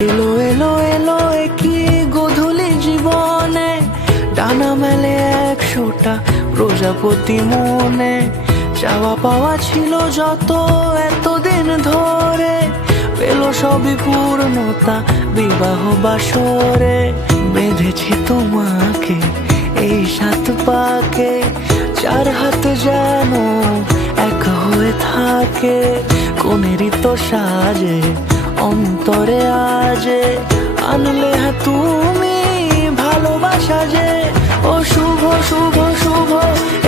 এলো এলো এলো কি গোধূলি জীবনে, ডানা মেলে 100টা প্রজাপতি মনে। চাওয়া পাওয়া ছিল যত এতদিন ধরে, পেল সবই পূর্ণতা বিবাহ বাসরে। বেঁধেছি তোমাকে এই 7 পাকে, 4 হাত যেন এক হয়ে থাকে। কোনেরই তো সাজে অন্তরে আজে, আনলে হ্যাঁ তুমি ভালোবাসা যে। ও শুভ শুভ শুভ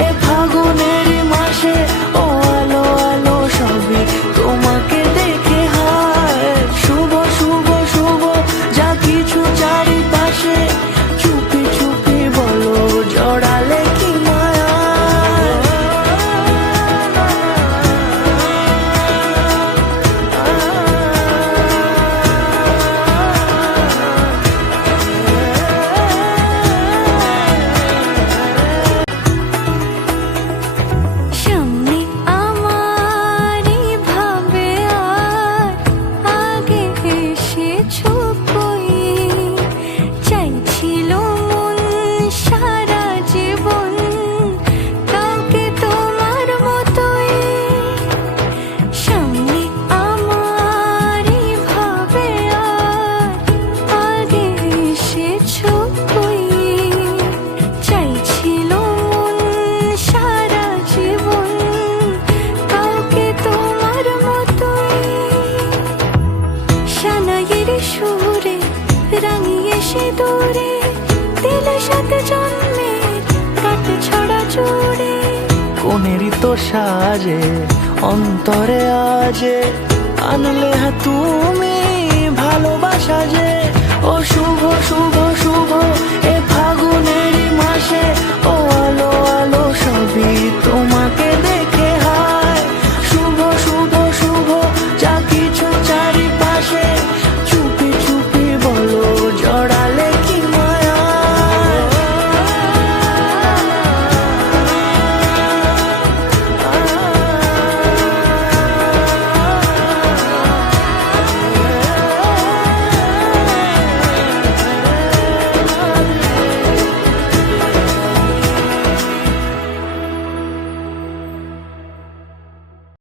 এ ফাগুনেরই মাসে, ও আলো আলো সবই তোমাকে দেখে হায়। শুভ শুভ শুভ যা কিছু চারিপাশে, চুপি চুপি বলো জড়ালে কি মায়া। সুরে রাঙিয়ে সে দূরে দিলে 7 জন্মে কাট ছড়া জুড়ে। কোনেরই তো সাজে অন্তরে আজে, আনলে হ্যাঁ তুমি ভালোবাসা